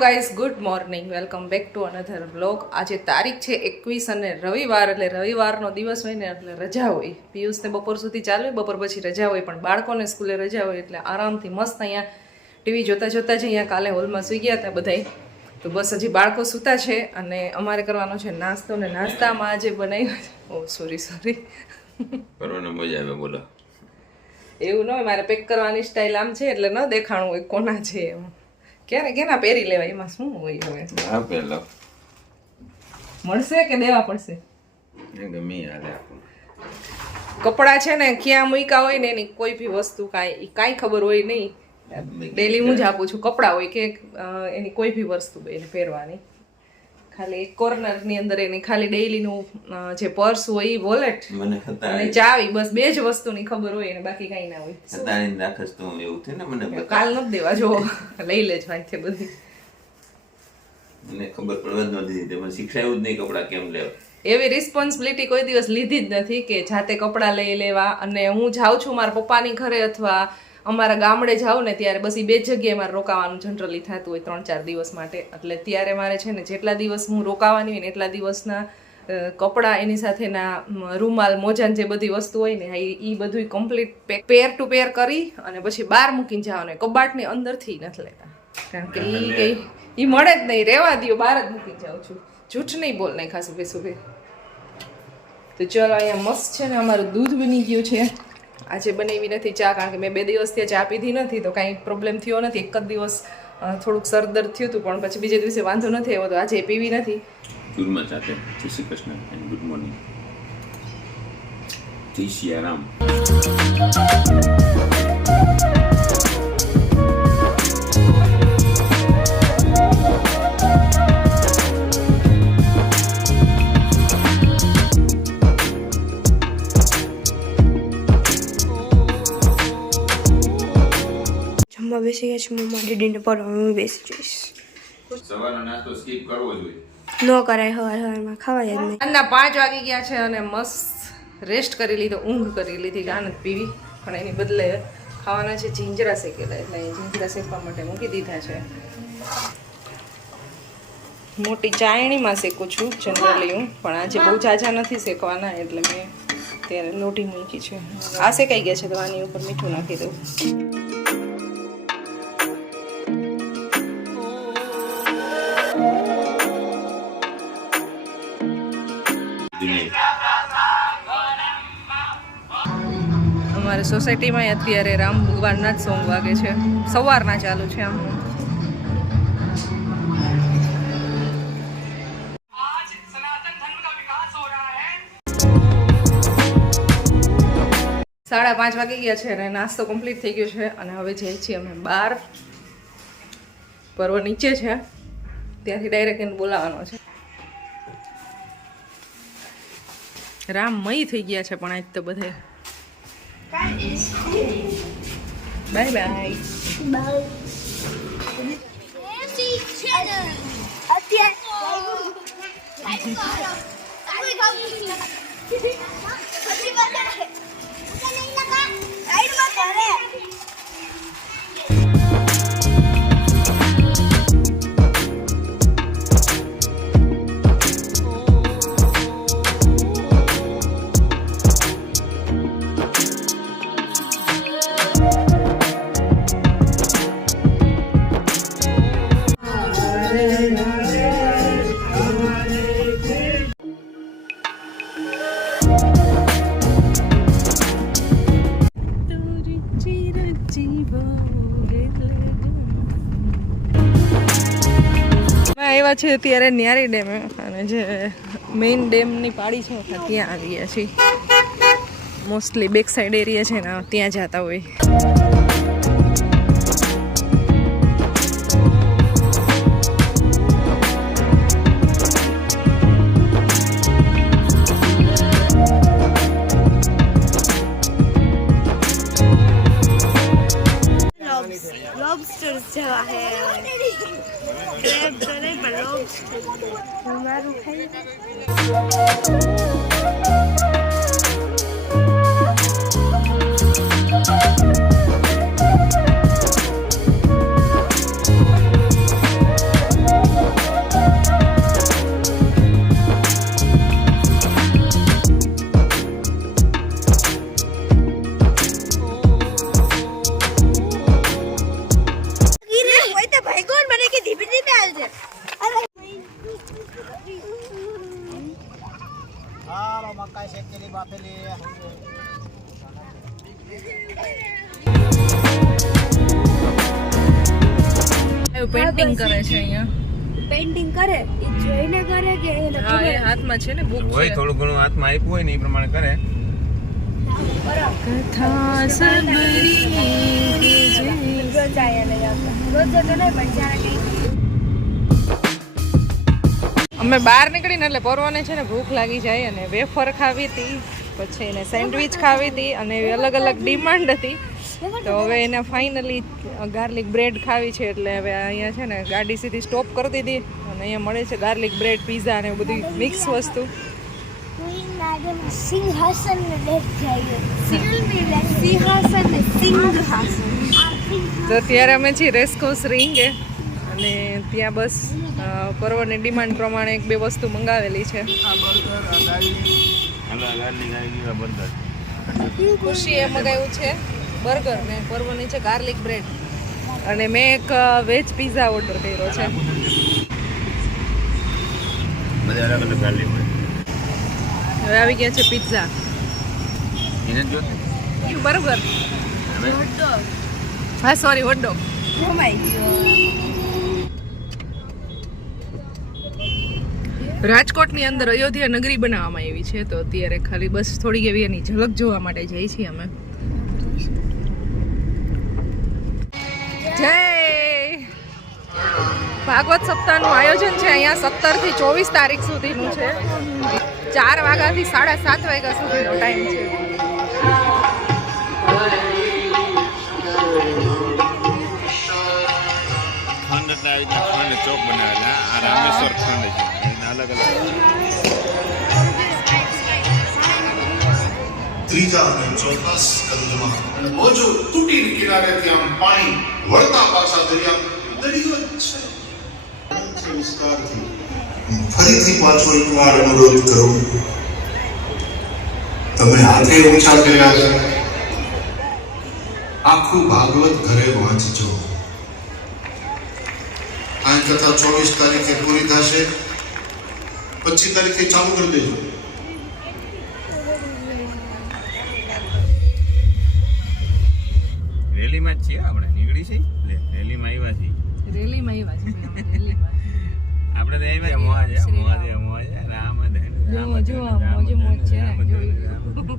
Guys, good morning, welcome back to another blog. આજે તારીખ છે 21 અને રવિવાર, એટલે રવિવારનો દિવસ હોય ને એટલે રજા હોય. પિયુષને બપોર સુધી ચાલે, બપોર પછી રજા હોય, પણ બાળકોને સ્કૂલે રજા હોય એટલે આરામથી મસ્ત અહીંયા ટીવી જોતા જોતા જ અહીંયા કાલે હોલમાં સૂઈ ગયા હતા બધાય. તો બસ હજી બાળકો સૂતા છે અને અમારે કરવાનો છે નાસ્તો, ને નાસ્તામાં આજે બનાવ્યો છે સોરી કરવાનો મજા આવે. બોલો, એવું ન હોય, મારે પેક કરવાની સ્ટાઇલ આમ છે એટલે ન દેખાણું હોય કોના છે એમ. ક્યારે કેના પહેરી લેવાય, એમાં શું હોય? હવે આ પહેલા મળશે કે દેવા પડશે? ગમે હાલે. કપડાં છે ને ક્યાં મૂક્યા હોય ને એની કોઈ બી વસ્તુ કાંઈ ખબર હોય નહીં. ડેલી હું જ આપું છું. કપડાં હોય કે એની કોઈ બી વસ્તુ એને પહેરવાની, ખાલી એક કોર્નરની અંદર એની ખાલી ડેઈલીનું જે પર્સ હોય એ વોલેટ અને ચાવી, બસ બે જ વસ્તુની ખબર હોય અને બાકી કાંઈ ના હોય. રાખસ તો એવું છે ને, મને કાલ નથી દેવા, જો લઈ લેજો અહીંથી બધી. મને ખબર પડવા જ નથી, મને શીખવાયું જ નહીં કપડાં કેમ લેવા. એવી રિસ્પોન્સિબિલિટી કોઈ દિવસ લીધી જ નથી કે જાતે કપડાં લઈ લેવા. અને હું જાઉં છું મારા પપ્પાની ઘરે અથવા અમારા ગામડે જાઉં ને ત્યારે બસ એ બે જગ્યાએ મારે રોકાવાનું જનરલી થતું હોય 3-4 દિવસ માટે. એટલે ત્યારે મારે છે ને જેટલા દિવસ હું રોકાવાની હોય ને એટલા દિવસના કપડાં, એની સાથેના રૂમાલ, મોજાન, જે બધી વસ્તુ હોય ને એ બધું કમ્પ્લીટ પેર ટુ પેર કરી અને પછી બહાર મૂકીને જવાનું. કબાટની અંદરથી નથી લેતા, કારણ કે એ મળે જ નહીં, રહેવા દો, બહાર જ મૂકીને જાઉં છું. જૂઠ નહીં બોલ નહીં ખાસ ઉભે સુભે. તો ચલો, અહીંયા મસ્ત છે ને અમારું દૂધ બની ગયું છે. આજે બનાવી નથી ચા, કારણ કે મેં 2 દિવસથી ચા પીધી નથી, તો કાંઈ પ્રોબ્લેમ થયો નથી. એક જ દિવસ થોડુંક સરદર્દ થયું હતું, પણ પછી બીજે દિવસે વાંધો નથી આવ્યો, તો આજે પીવી નથી. દૂધમાં સાથે જય Shri Krishna and good morning. જય સિયારામ. બેસી ગયા છે મમ્મા દીદીને પર, હું બેસી જઈશ. સવારનો નાસ્તો સ્કીપ કરવો જોઈએ, ન કરાય, હવારમાં ખવાય જ નહીં. સાંજના 5 વાગી ગયા છે અને મસ્ત રેસ્ટ કરી લીધો, ઊંઘ કરી લીધી, આનંદ પીવી. પણ એની બદલે ખાવાના છે જીંજરા શેકેલા, એટલે એ જીંજરા શેકવા માટે મૂકી દીધા છે. મોટી ચાયણીમાં શેકું છું જનરલી હું, પણ આજે બહુ ઝાઝા નથી શેકવાના, એટલે મેં ત્યારે લોટી મૂકી છે. આ શેકાઈ ગયા છે તો આની ઉપર મીઠું નાખી દઉં. અમારે સોસાયટીમાં અત્યારે રામ ભગવાનના જ સોંગ વાગે છે, સવારના ચાલુ છે. આમ 5:30 વાગી ગયા છે અને નાસ્તો કમ્પ્લીટ થઈ ગયો છે. અને હવે જઈએ છીએ અમે બહાર. પર્વ નીચે છે, ત્યાંથી ડાયરેક્ટ એને બોલાવવાનો છે. રામમય થઈ ગયા છે પણ આજ તો બધે. Bye bye. આવ્યા છે અત્યારે ન્યારી ડેમે, અને જે મેઇન ડેમની પાડી છે ત્યાં આવી ગયા છીએ. મોસ્ટલી બેક સાઈડ એરિયા છે ને ત્યાં જતા હોય. લોબસ્ટર્સ જેવા હે, ક્રેબ તો નહીં પણ લોબસ્ટર મારું ખાઈ. હાલો મકાઈ શેકેલી બાફેલી. પેઇન્ટિંગ કરે છે અહીંયા. પેઇન્ટિંગ કરે એ જોઈને કરે કે એને હા એ હાથમાં છે ને બુક હોય છે. થોડું ઘણું હાથમાં આપ્યું હોય ને એ પ્રમાણે કરે. કથા સબરી કે જે રોજ આયા લઈ આવતા રોજ તો નહીં પણ જ્યારે કંઈ અમે બહાર નીકળીને એટલે પર્વને છે ને ભૂખ લાગી જાય અને વેફર ખાવી હતી, પછી એને સેન્ડવિચ ખાવી હતી અને એવી અલગ અલગ ડિમાન્ડ હતી. તો હવે એને ફાઇનલી ગાર્લિક બ્રેડ ખાવી છે એટલે હવે અહીંયા છે ને ગાડી સીધી સ્ટોપ કરી દીધી અને અહીંયા મળે છે ગાર્લિક બ્રેડ, પીઝા અને એવું બધી મિક્સ વસ્તુ. સિંહાસન ને બેઠ જઈએ સિંહાસન ને સિંહાસન તો અત્યારે અમે છીએ રેસકોર્સ રિંગે અને ત્યાં બસ પર્વની ડિમાન્ડ પ્રમાણે એક બે વસ્તુ મંગાવેલી છે. ખુશીએ મંગાવ્યું છે બર્ગર ને પર્વની છે ગાર્લિક બ્રેડ અને મેં એક વેજ પીઝા ઓર્ડર કર્યો છે. બધા અલગ અલગ ગાલી હોય. હવે આવી ગયા છે પિઝા, એને જો બર્ગર, હવે હા સોરી હોટડોગ. જમાઈ ગયો રાજકોટની અંદર અયોધ્યા નગરી બનાવવામાં આવી છે તો અત્યારે ખાલી બસ થોડીક એવી એની ઝલક જોવા માટે જઈએ છીએ અમે. જય ભાગવત સપ્તાહનું આયોજન છે અહીંયા 17 થી 24 તારીખ સુધીનું છે. 4 વાગ્યાથી 7:30 વાગ્યા સુધીનો ટાઈમ છે. ખંડ એટલે આવી રીતના ખંડ ચોક બનાવેલા. આ રામેશ્વર ખંડ છે. એના અલગ અલગ ત્રીજા અને ચોથા સ્કંદમાં મોજો તૂટીને કિનારે ત્યાં પાણી વળતા પાછા દરિયો જ છે. વિસ્તારથી ફરીથી પાછો એકવાર અનુરોધ કરું, તમે હાથે ઓછા કર્યા છે. આખું ભાગવત ઘરે વાંચજો. આ કથા 24 તારીખે પૂરી થશે, 25 તારીખે ચાલુ કરી દેજો. રેલીમાં જ છીએ આપણે, નીકળી છે રેલીમાં આવ્યા છીએ. રેલીમાં આવ્યા છે ભાઈ, અમે રેલીમાં. આપણે તો આવ્યા મોજ મોજ રામ જો મોજે મોજ છે ને, જોઈ લો.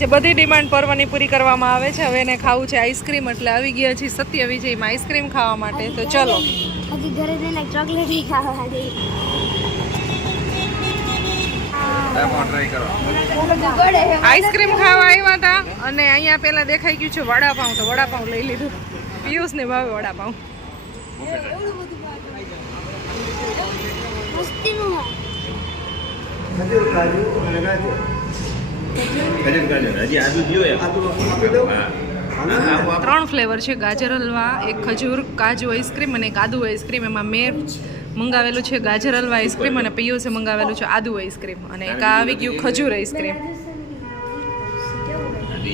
જે બધી ડિમાન્ડ પર્વની પૂરી કરવામાં આવે છે. હવે એને ખાવું છે આઈસ્ક્રીમ એટલે આવી ગયા છે સત્ય વિજયમાં આઈસ્ક્રીમ ખાવા માટે. તો ચલો હજી ઘરે જઈને ચોકલેટ ખાવા દે ટ્રાય કરો. આઈસ્ક્રીમ ખાવા આવ્યા હતા અને અહીંયા પેલા દેખાઈ ગયું છે વડાપાઉં, તો વડાપાઉં લઈ લીધું. પિયુષ ને ભાવે વડાપાઉં. મસ્તીનું હજી આજુ જોયો. 3 ફ્લેવર છે, ગાજર હલવા, એક ખજૂર કાજુ આઈસ્ક્રીમ અને એક આદુ આઈસ્ક્રીમ. એમાં મેં મંગાવેલું છે ગાજર હલવા આઈસ્ક્રીમ અને પિયુષે મંગાવેલું છે આદુ આઈસ્ક્રીમ અને એક આ આવી ગયું ખજૂર આઈસ્ક્રીમ.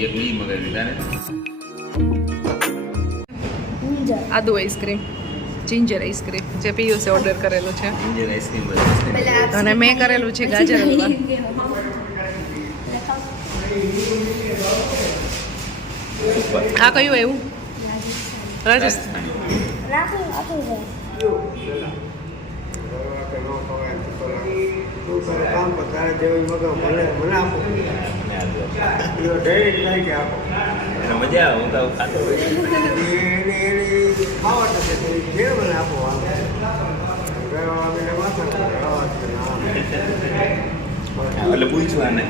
એક ઈ મગાવી તારે આદુ આઈસ્ક્રીમ, જિંજર આઈસ્ક્રીમ જે પિયુષે ઓર્ડર કરેલું છે ઇન્ડિયન આઈસ્ક્રીમ બસ. અને મેં કરેલું છે ગાજર હલવા. આ કયું એવું રાજસ્થાન. રાખું આપું મજા આવે હું તો ખાતો હોય. એટલે પૂછવા ને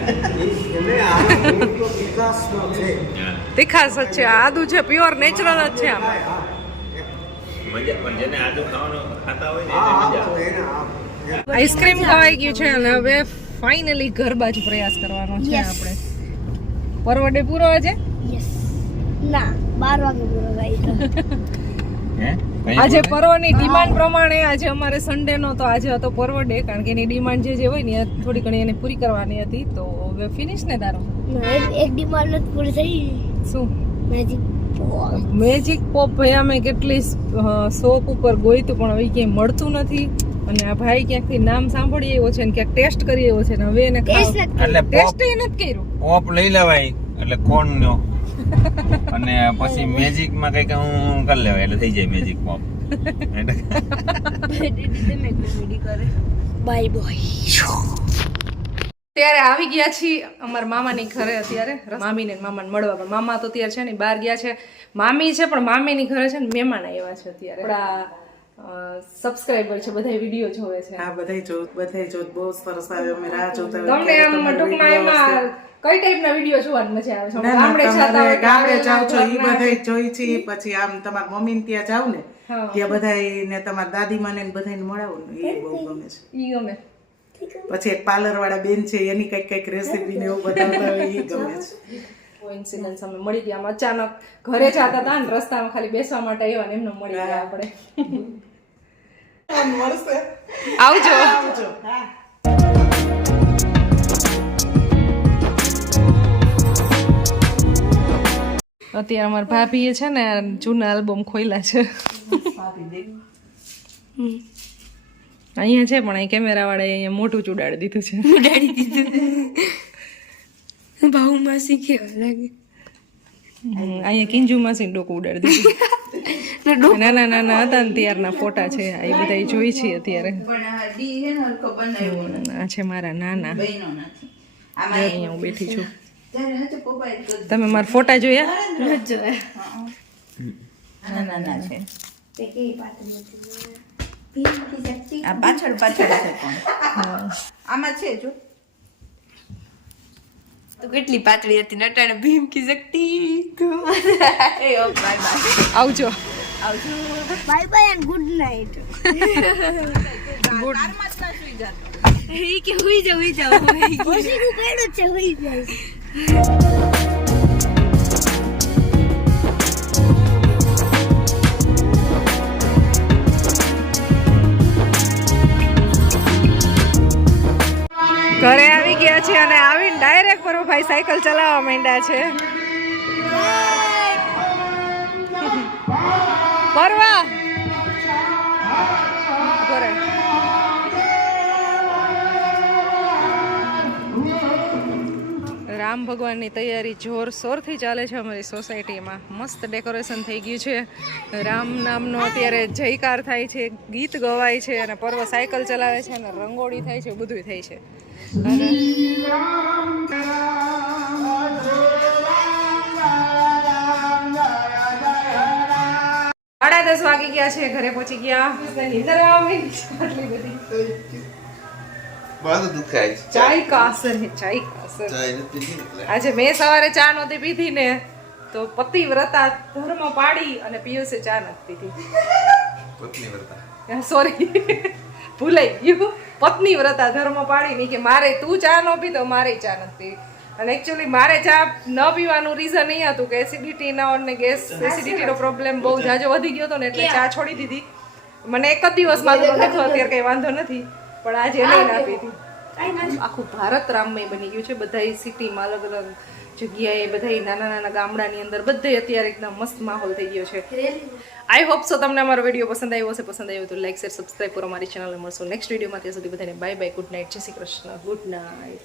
તીખાસ જ છે, આદુ છે, પ્યોર નેચરલ જ છે આમાં. મજા પણ જેને આદુ ખાવાનું ખાતા હોય ને એને મજા આવે. આઈસ્ક્રીમ ખવાઈ ગયું છે અને હવે ફાઇનલી ઘર બાજુ પ્રયાસ કરવાનો છે Yes. આપણે. પરવડે પૂરો આજે યસ ના 12 વાગે પૂરો થાય તો હે આજે પર્વની ડિમાન્ડ પ્રમાણે આજે અમારે સન્ડે નો તો આજે હતો પરવડે, કારણ કે એની ડિમાન્ડ જે હોય ને એ થોડી ઘણી એને પૂરી કરવાની હતી. તો હવે ફિનિશ ને તારો ના, એક ડિમાન્ડ નથી પૂરી થઈ. શું મેજિક મેજિક પોપ ભાઈ અમે કેટલી શોપ ઉપર ગોઈતું પણ હવે ક્યાંય મળતું નથી. અને આ ભાઈ ક્યાંકથી નામ સાંભળી આવ્યો છે ને ક્યાંક ટેસ્ટ કરી આવ્યો છે ને હવે એને એટલે ટેસ્ટ એ નથી કર્યું. પોપ લઈ લેવાય એટલે કોણ નો અને પછી મેજિક માં કઈક હું કરી લેવાય એટલે થઈ જાય મેજિક પોપ. By boy. ત્યારે આવી ગયા છીએ અમારા મામાની ઘરે. અત્યારે મામીને મામાને મળવા, પણ મામા તો અત્યારે છે ને બહાર ગયા છે. મામી છે પણ મામીની ઘરે છે ને મહેમાન આવ્યા છે અત્યારે. આપણા સબસ્ક્રાઇબર છે, બધા વિડીયો જોવે છે. હા, બધાય જોત બહુ સરસ આવે. અમે રાહ જોતા હોય. તમને આમ ટૂંકમાં એમાં કઈ ટાઈપના વિડીયો જોવાની મજા આવે છે? ના, ના, ગામડે જતા તમારે હોય, ગામડે જાવ છો ઈ ગામડે બધાય જોઈ છે. પછી આમ તમારા મમ્મી ને ત્યાં જાવ ને ત્યાં બધાય ને તમારા દાદીમા ને બધાને મળાવો ને એ બહુ ગમે છે. ઈ ગમે. પછી એક પાર્લર વાળા બેન છે એની કઈક રેસીપી ને એવું બતાવતા હોય એ ગમે છે. કોઇન્સિડન્સ અમે મળી ગયા. આમ અચાનક ઘરે જતા હતા ને રસ્તામાં ખાલી બેસવા માટે આવ્યા ને એમને મળી ગયા આપણે. આવજો. અત્યારે અમારા ભાભીએ છે ને જૂના આલ્બમ ખોલ્યા છે. અહીંયા છે પણ અહીં કેમેરા વાળા અહીંયા મોઢું ચુડાડી દીધું છે. ભાવ માસી કેવા લાગે. અહીંયા કિંજુ માસી ડોકું ઉડાડી દીધું. નાના નાના હતા ને ત્યારના ફોટા છે એ બધા જોઈ છીએ અત્યારે. આ છે મારા નાના. અહીંયા હું બેઠી છું. તમે મારા ફોટા જોયા? આ પાછળ પાછળ છે પણ આમાં છે જો તો કેટલી પાતળી હતી નટાણે ભીમ કી શક્તિ. એ ઓ બાય બાય આવજો. આવજો bye bye and good night. કારમાં જ ના સુઈ જાતો એ કે હુઈ જાવ ખુશી નું કેડું છે હુઈ જાય. ઘરે આવી ગયા છે અને આવીને ડાયરેક્ટ ભાઈ સાયકલ ચલાવવા માંડ્યા છે. પરવા રામ ભગવાનની તૈયારી જોરશોરથી ચાલે છે અમારી સોસાયટીમાં. મસ્ત ડેકોરેશન થઈ ગયું છે. રામ નામનો અત્યારે જયકાર થાય છે, ગીત ગવાય છે અને પર્વ સાયકલ ચલાવે છે અને રંગોળી થાય છે, બધું થાય છે. અને 10:30 વાગી ગયા છે. ઘરે પહોંચી ગયા. નીંદર આવવા માંડી છે આટલી બધી. માથું દુખાય છે. ચાય કા અસર હે, ચાય કા અસર. ચાય નથી પીધી ને એટલે. આજે મેં સવારે ચા નહોતી પીધી ને તો પતિવ્રતા ધર્મ પાડી અને પિયુષે ચા નથી પીધી. પત્ની વ્રતા. સોરી, ભૂલાઈ ગયું. પત્ની વ્રતા ધર્મ પાડી નહીં કે મારે તું ચા ન પીધો, મારે ચા નથી પીવી. અને એકચ્યુઅલી મારે ચા ન પીવાનું રીઝન એ હતું કે એસિડિટીનો અને એસિડિટીનો પ્રોબ્લેમ બહુ જાજો વધી ગયો હતો ને એટલે ચા છોડી દીધી. મને એક જ દિવસમાં તો નતો, અત્યારે કઈ વાંધો નથી, પણ આજે નહીં ના પીધી. આખું ભારત રામમય બની ગયું છે. બધા સિટીમાં અલગ અલગ જગ્યાએ, બધા નાના નાના ગામડાની અંદર બધે અત્યારે એકદમ મસ્ત માહોલ થઈ ગયો છે. આઈ હોપ સો તમને અમારો વિડીયો પસંદ આવ્યો હશે. પસંદ આવ્યો તો લાઈક શેર સબસ્ક્રાઈબ કરો અમારી ચેનલને. મળશું નેક્સ્ટ વિડીયોમાં. ત્યાં સુધી બધાને બાય બાય, ગુડ નાઇટ, જય શ્રી કૃષ્ણ, ગુડ નાઇટ.